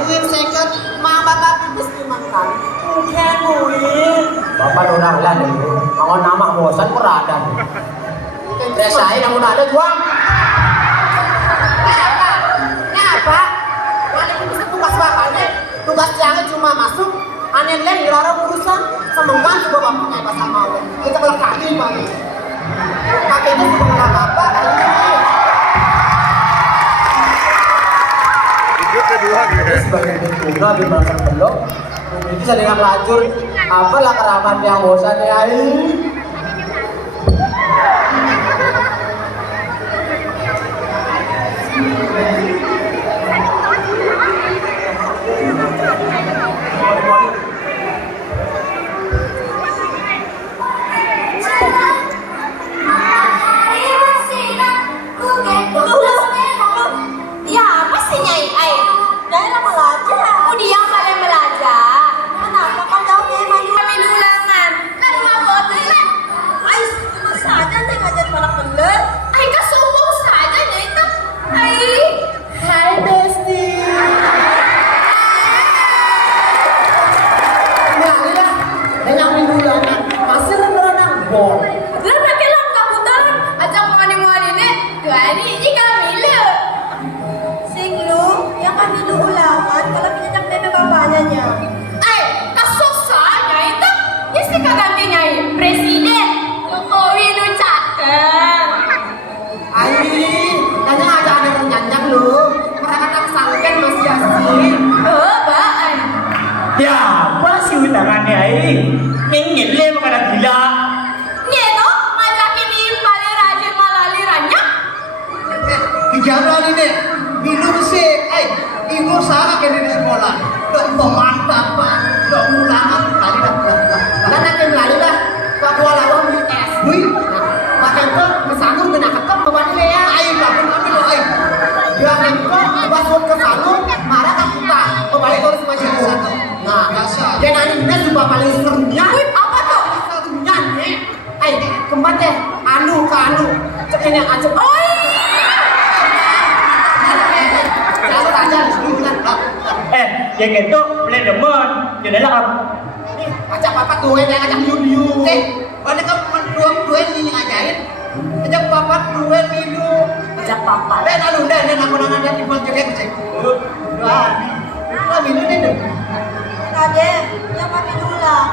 duit seket, mak bapak mesti makan. Mungkin duit. Bapak orang lah nih, mau nama bosan berada. Biasain namun ada juang. Apa? Mana pun bisa tugas bapaknya, tugas jangan cuma masuk, aneh lain dilarang urusan, semengkan juga bapaknya pasal mau. Kita kalau kaki mana? Kakinya sudah nggak apa-apa. Jadi sebagai pengguna di belakang belok, itu sedang lacur. Apalah keramat yang bosan ya? Yang itu boleh demen, jadi lah kamu. Ajak papa duit yang ajak liu-liu. Ada kamu duit ini ngajarin. Ajak papa duit minum. Ajak papa. Lalu dah aku nangan dia timbal juga cek. Wah, minum ni deh. Kade, yang kami dulu lah.